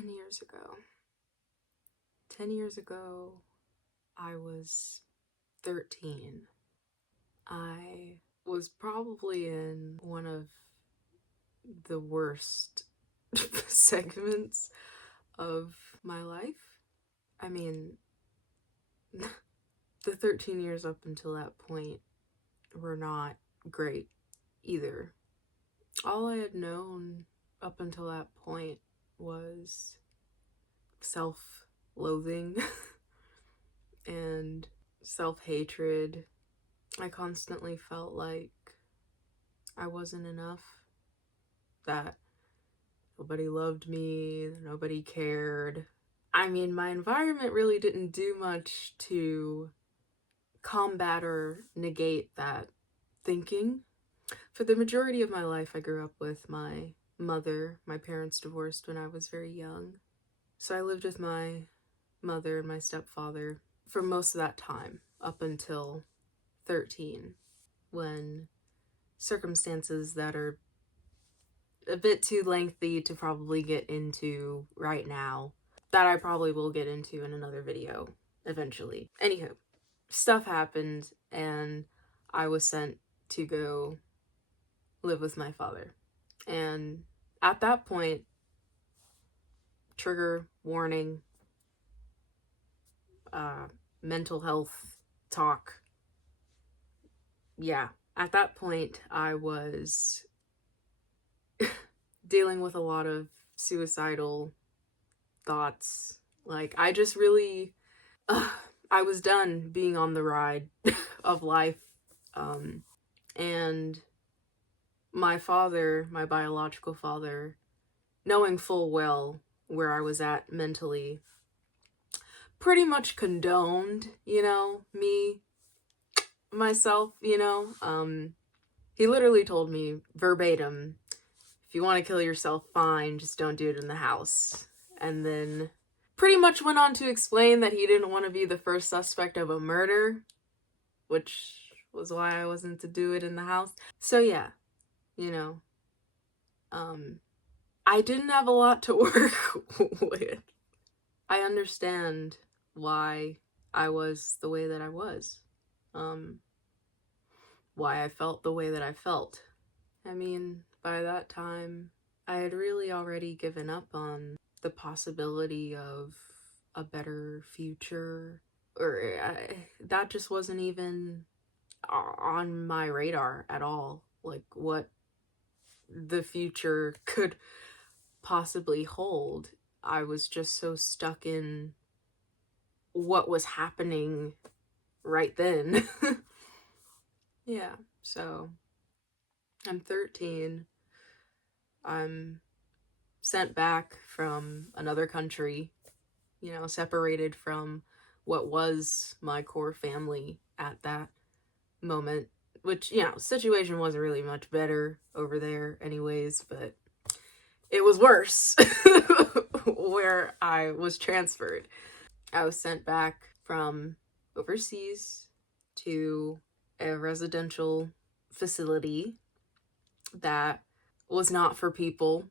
10 years ago. 10 years ago, I was 13. I was probably in one of the worst segments of my life. I mean, the 13 years up until that point were not great either. All I had known up until that point was self-loathing and self-hatred. I constantly felt like I wasn't enough, that nobody loved me, that nobody cared. I mean, my environment really didn't do much to combat or negate that thinking. For the majority of my life, I grew up with my mother. My parents divorced when I was very young. So I lived with my mother and my stepfather for most of that time, up until 13, when circumstances that are a bit too lengthy to probably get into right now, that I probably will get into in another video eventually. Anywho, stuff happened and I was sent to go live with my father. And at that point, trigger warning, mental health talk. Yeah, at that point, I was dealing with a lot of suicidal thoughts. Like, I just really, I was done being on the ride of life. And my father, my biological father, knowing full well where I was at mentally, pretty much condoned, me, myself, he literally told me verbatim, if you want to kill yourself, fine, just don't do it in the house. And then pretty much went on to explain that he didn't want to be the first suspect of a murder, which was why I wasn't to do it in the house. So yeah, I didn't have a lot to work with. I understand why I was the way that I was. Why I felt the way that I felt. I mean, by that time, I had really already given up on the possibility of a better future, or that just wasn't even on my radar at all. Like, what the future could possibly hold. I was just so stuck in what was happening right then. Yeah, so I'm 13. I'm sent back from another country, separated from what was my core family at that moment, which, situation wasn't really much better over there anyways, but it was worse where I was transferred. I was sent back from overseas to a residential facility that was not for people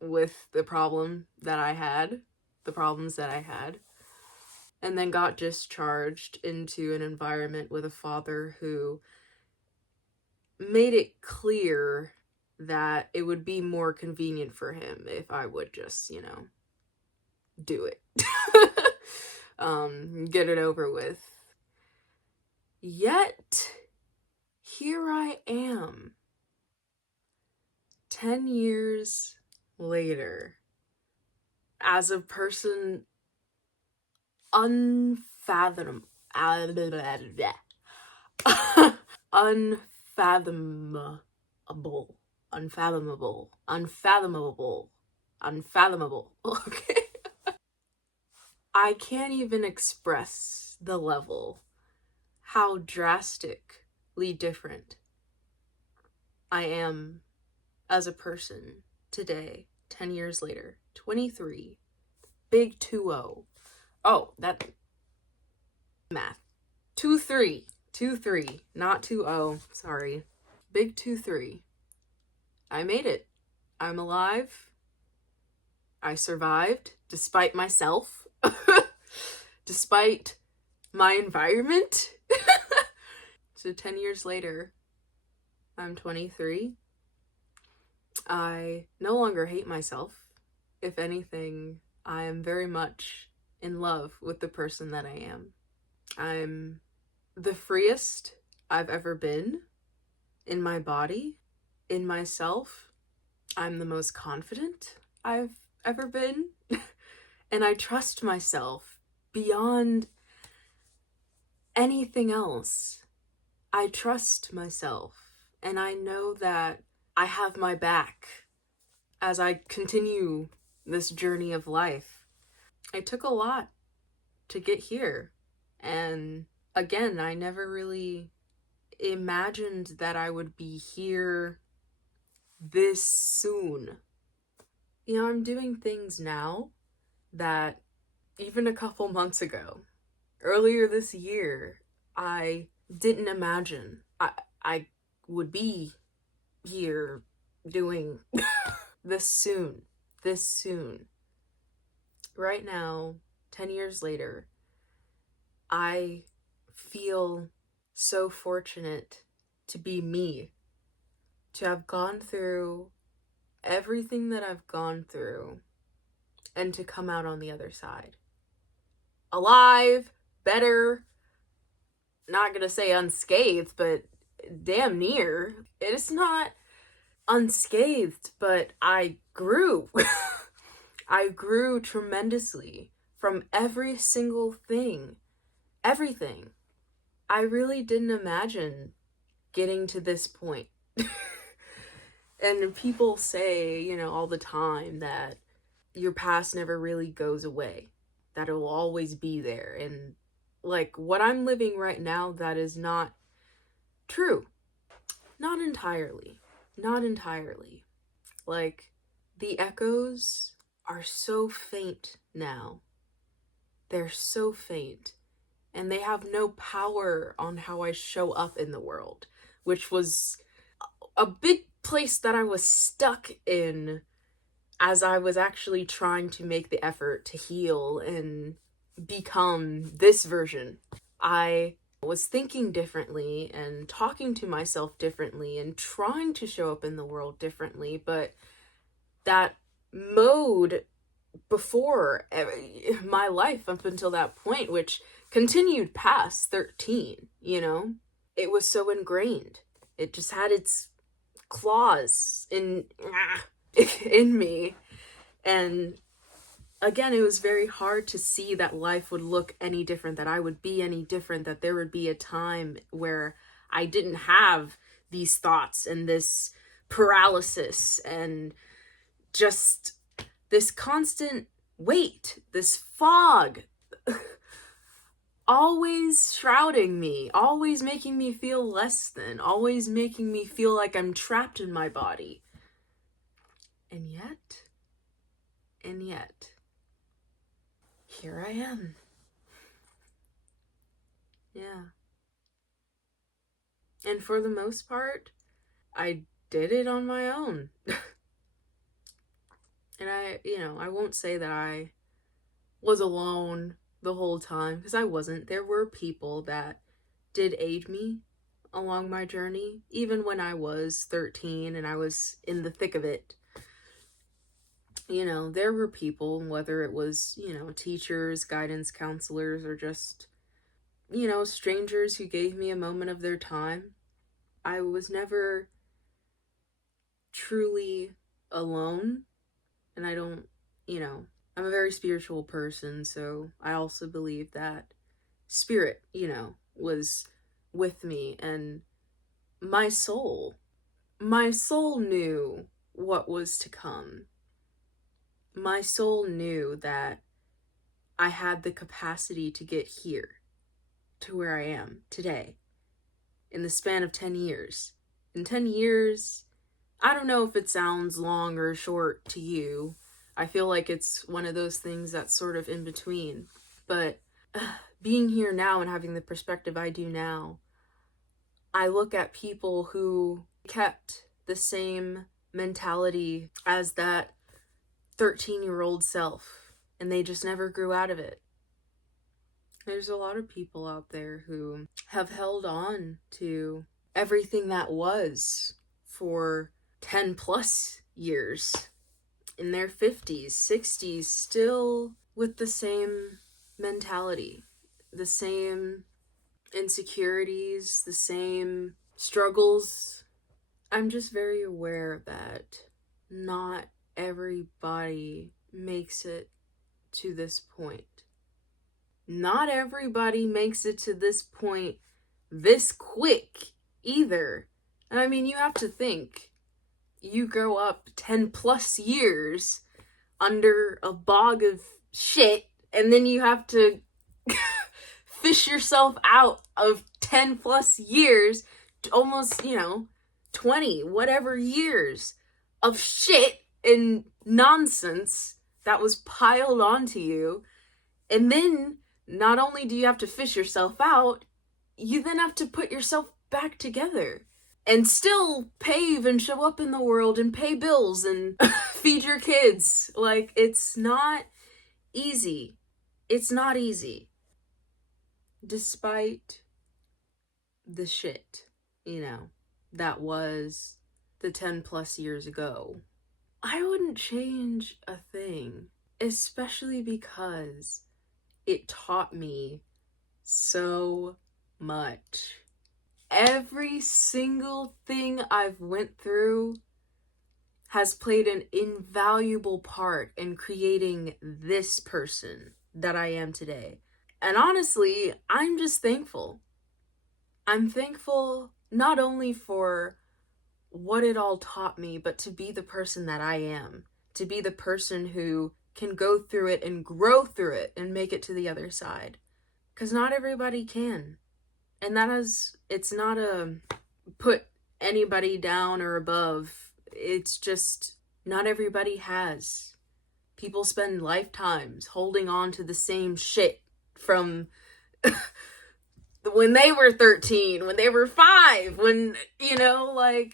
with the problems that I had, and then got discharged into an environment with a father who made it clear that it would be more convenient for him if I would just, do it. Get it over with. Yet, here I am, 10 years later, as a person unfathomable, okay? I can't even express the level, how drastically different I am as a person today, 10 years later, 23, big 2-0. Oh, that math. 2-3, not 2-0, sorry. Big 2-3. I made it. I'm alive. I survived despite myself, despite my environment. So 10 years later, I'm 23. I no longer hate myself. If anything, I am very much in love with the person that I am. I'm the freest I've ever been in my body, in myself. I'm the most confident I've ever been. And I trust myself beyond anything else. I trust myself, and I know that I have my back as I continue this journey of life. It took a lot to get here, and again, I never really imagined that I would be here this soon. You know, I'm doing things now that even a couple months ago, earlier this year, I didn't imagine I would be here doing this soon. This soon. Right now, 10 years later, I feel so fortunate to be me, to have gone through everything that I've gone through, and to come out on the other side. Alive, better, not gonna say unscathed, but damn near. It's not unscathed, but I grew. I grew tremendously from every single thing. Everything. I really didn't imagine getting to this point. And people say, you know, all the time that your past never really goes away, that it will always be there. And like what I'm living right now, that is not true. Not entirely. Not entirely. Like, the echoes are so faint now. They're so faint. And they have no power on how I show up in the world, which was a big place that I was stuck in as I was actually trying to make the effort to heal and become this version. I was thinking differently and talking to myself differently and trying to show up in the world differently, but that mode before my life up until that point, which continued past 13, you know, it was so ingrained. It just had its claws in me. And again, it was very hard to see that life would look any different, that I would be any different, that there would be a time where I didn't have these thoughts and this paralysis and just this constant weight, this fog, always shrouding me, always making me feel less than, always making me feel like I'm trapped in my body. And yet, here I am. Yeah. And for the most part, I did it on my own. And I won't say that I was alone the whole time, because I wasn't. There were people that did aid me along my journey, even when I was 13 and I was in the thick of it. You know, there were people, whether it was, teachers, guidance counselors, or just, strangers who gave me a moment of their time. I was never truly alone, and I don't, I'm a very spiritual person, so I also believe that spirit, was with me, and my soul knew what was to come. My soul knew that I had the capacity to get here, to where I am today, in the span of 10 years. In 10 years, I don't know if it sounds long or short to you. I feel like it's one of those things that's sort of in between. But being here now and having the perspective I do now, I look at people who kept the same mentality as that 13-year-old self, and they just never grew out of it. There's a lot of people out there who have held on to everything that was for 10 plus years, in their 50s, 60s, still with the same mentality, the same insecurities, the same struggles. I'm just very aware that not everybody makes it to this point. Not everybody makes it to this point this quick either. I mean, you have to think, you grow up 10 plus years under a bog of shit, and then you have to fish yourself out of 10 plus years, almost, 20, whatever years of shit and nonsense that was piled onto you. And then not only do you have to fish yourself out, you then have to put yourself back together and still pave and show up in the world and pay bills and feed your kids. Like, it's not easy. It's not easy. Despite the shit, that was the 10 plus years ago, I wouldn't change a thing, especially because it taught me so much. Every single thing I've went through has played an invaluable part in creating this person that I am today. And honestly, I'm just thankful. I'm thankful not only for what it all taught me, but to be the person that I am. To be the person who can go through it and grow through it and make it to the other side. Because not everybody can. And it's not a put anybody down or above. It's just not everybody has. People spend lifetimes holding on to the same shit from when they were 13, when they were 5, when, and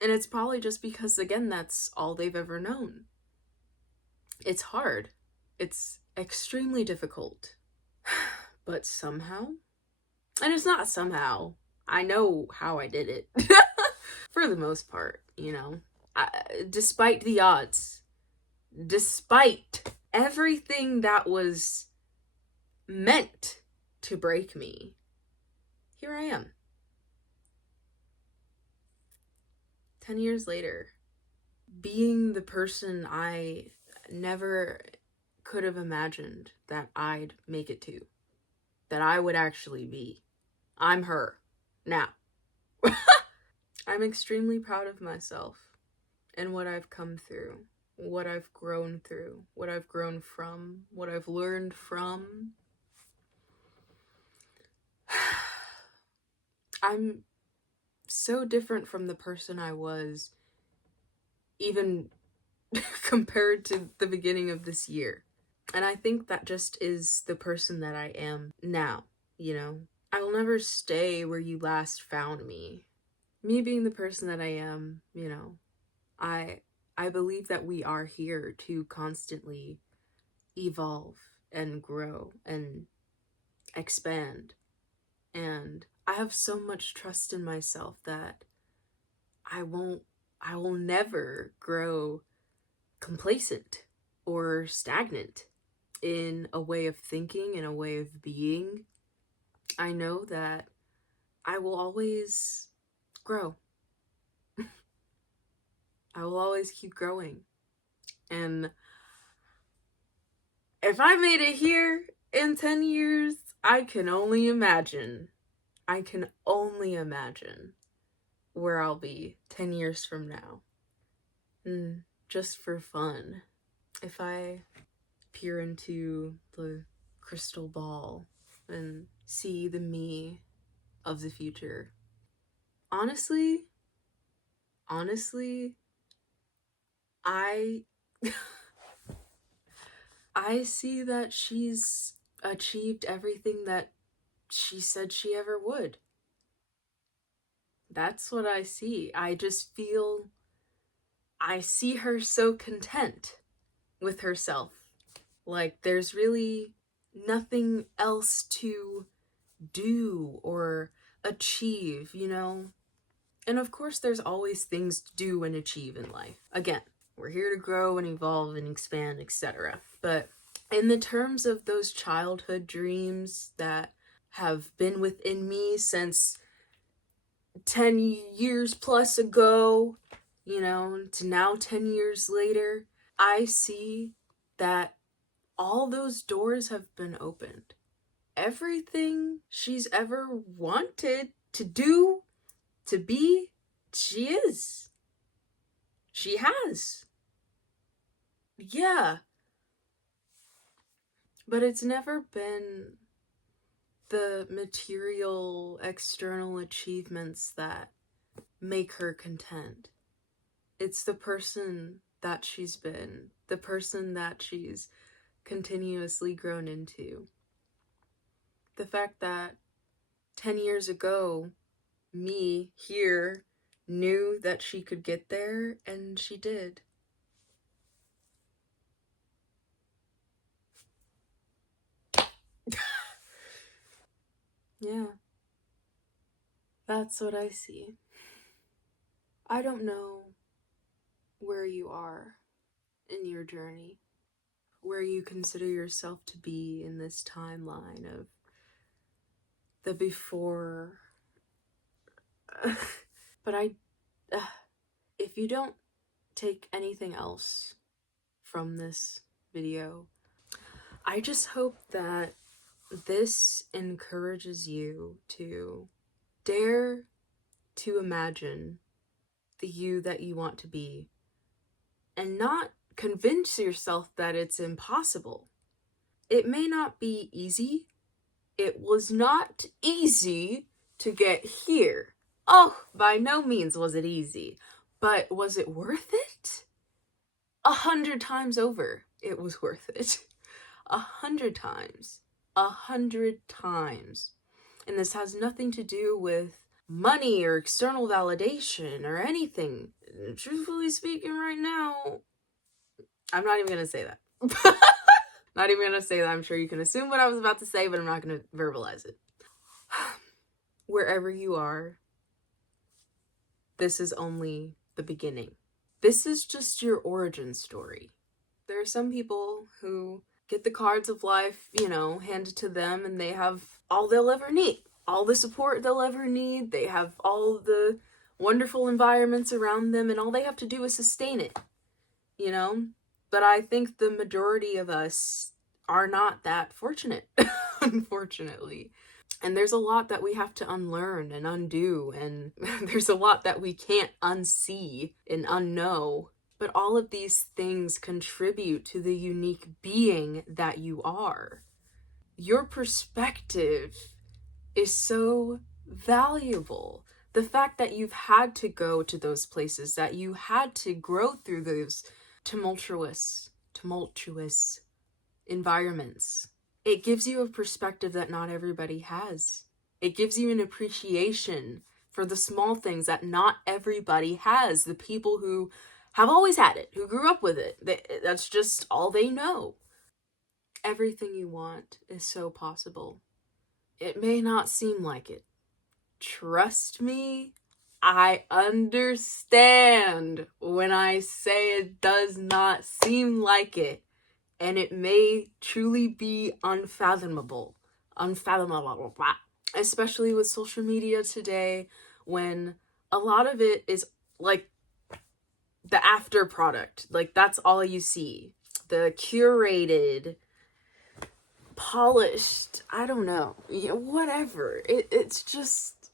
it's probably just because, again, that's all they've ever known. It's hard. It's extremely difficult. But somehow, and it's not somehow, I know how I did it. For the most part, despite the odds, despite everything that was meant to break me, here I am. 10 years later, being the person I never could have imagined that I'd make it to, that I would actually be. I'm her now. I'm extremely proud of myself and what I've come through, what I've grown through, what I've grown from, what I've learned from. I'm so different from the person I was even compared to the beginning of this year. And I think that just is the person that I am now, I will never stay where you last found me. Me being the person that I am, I believe that we are here to constantly evolve and grow and expand. And I have so much trust in myself that I will never grow complacent or stagnant in a way of thinking, in a way of being. I know that I will always grow. I will always keep growing. And if I made it here in 10 years, I can only imagine where I'll be 10 years from now. And just for fun, if I peer into the crystal ball and see the me of the future, honestly, I see that she's achieved everything that she said she ever would. That's what I see. I see her so content. with herself. Like, there's really nothing else to do or achieve, you know? And of course, there's always things to do and achieve in life. Again, we're here to grow and evolve and expand, etc. But in the terms of those childhood dreams that have been within me since 10 years plus ago, you know, to now 10 years later, I see that all those doors have been opened. Everything she's ever wanted to do, to be, she is. She has. Yeah. But it's never been the material, external achievements that make her content. It's the person that she's been, the person that she's continuously grown into. The fact that 10 years ago, me here knew that she could get there, and she did. Yeah. That's what I see. I don't know where you are in your journey, where you consider yourself to be in this timeline of the before. But if you don't take anything else from this video, I just hope that this encourages you to dare to imagine the you that you want to be and not convince yourself that it's impossible. It may not be easy. It was not easy to get here. Oh, by no means was it easy. But was it worth it? 100 times over, it was worth it. 100 times. 100 times. And this has nothing to do with money or external validation or anything. Truthfully speaking, right now, I'm not even gonna say that. Not even gonna say that. I'm sure you can assume what I was about to say, but I'm not gonna verbalize it. Wherever you are, this is only the beginning. This is just your origin story. There are some people who get the cards of life, you know, handed to them, and they have all they'll ever need. All the support they'll ever need. They have all the wonderful environments around them, and all they have to do is sustain it, you know? But I think the majority of us are not that fortunate, unfortunately. And there's a lot that we have to unlearn and undo, and there's a lot that we can't unsee and unknow. But all of these things contribute to the unique being that you are. Your perspective is so valuable. The fact that you've had to go to those places, that you had to grow through those tumultuous environments. It gives you a perspective that not everybody has. It gives you an appreciation for the small things that not everybody has. The people who have always had it, who grew up with it, that's just all they know. Everything you want is so possible. It may not seem like it. Trust me, I understand when I say it does not seem like it. And it may truly be unfathomable. Especially with social media today, when a lot of it is like the after product. Like, that's all you see. The curated, polished, I don't know, whatever. It's just,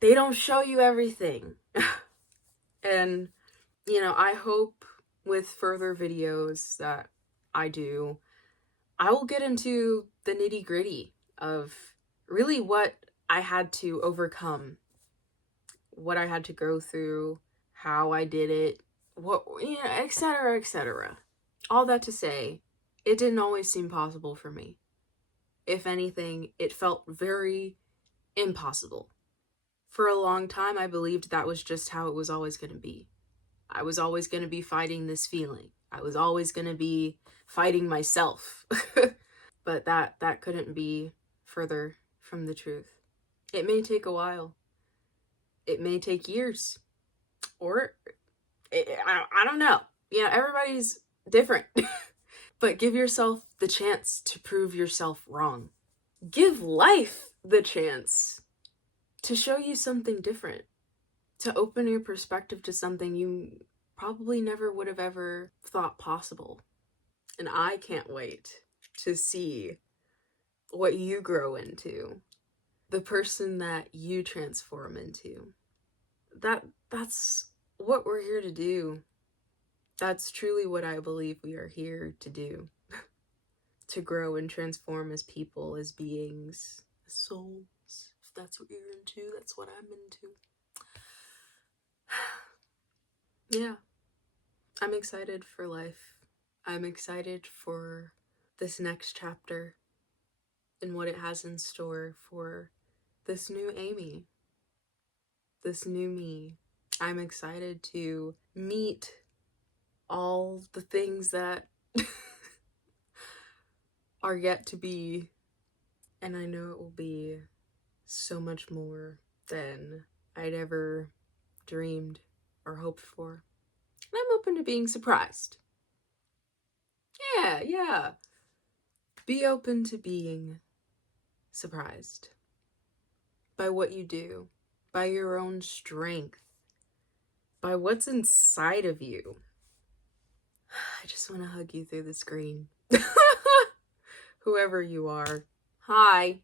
they don't show you everything. And, I hope with further videos that I do, I will get into the nitty-gritty of really what I had to overcome, what I had to go through, how I did it, etc., etc. All that to say, it didn't always seem possible for me. If anything, it felt very impossible. For a long time, I believed that was just how it was always going to be. I was always going to be fighting this feeling. I was always going to be fighting myself. But that couldn't be further from the truth. It may take a while. It may take years. Or, I don't know. You know, everybody's different. But give yourself the chance to prove yourself wrong. Give life the chance to show you something different. To open your perspective to something you probably never would have ever thought possible. And I can't wait to see what you grow into. The person that you transform into. That's what we're here to do. That's truly what I believe we are here to do. To grow and transform as people, as beings, as souls. If that's what you're into, that's what I'm into. Yeah. I'm excited for life. I'm excited for this next chapter and what it has in store for this new Amy. This new me. I'm excited to meet all the things that are yet to be, and I know it will be so much more than I'd ever dreamed or hoped for. And I'm open to being surprised. Yeah. Be open to being surprised by what you do, by your own strength, by what's inside of you. I just want to hug you through the screen. Whoever you are. Hi.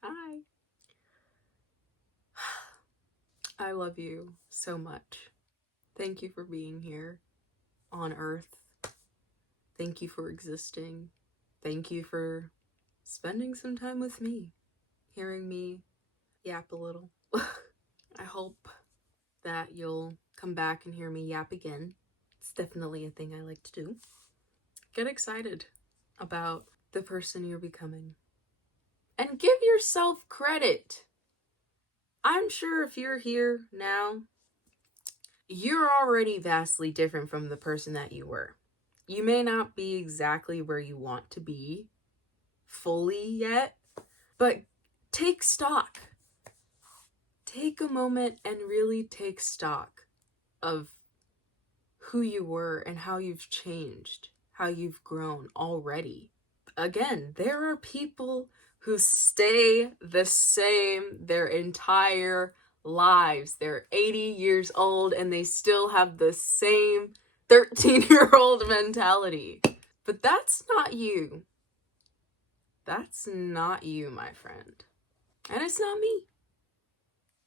Hi. I love you so much. Thank you for being here on Earth. Thank you for existing. Thank you for spending some time with me, hearing me yap a little. I hope that you'll come back and hear me yap again. It's definitely a thing I like to do. Get excited about the person you're becoming. And give yourself credit. I'm sure if you're here now, you're already vastly different from the person that you were. You may not be exactly where you want to be fully yet, but take stock. Take a moment and really take stock of who you were and how you've changed, how you've grown already. Again, there are people who stay the same their entire lives. They're 80 years old and they still have the same 13-year-old mentality. But that's not you. That's not you, my friend. And it's not me.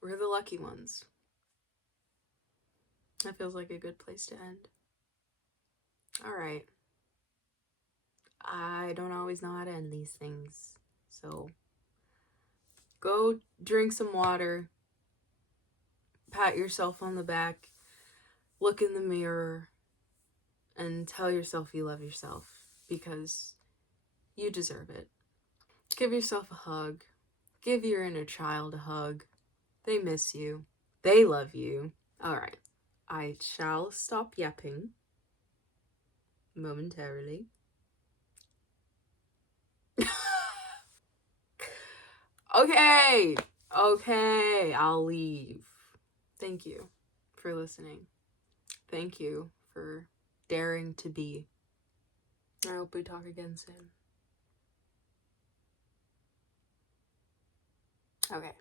We're the lucky ones. That feels like a good place to end. Alright. I don't always know how to end these things. So, go drink some water. Pat yourself on the back. Look in the mirror. And tell yourself you love yourself. Because you deserve it. Give yourself a hug. Give your inner child a hug. They miss you. They love you. Alright. I shall stop yapping momentarily. Okay, I'll leave. Thank you for listening. Thank you for daring to be. I hope we talk again soon. Okay.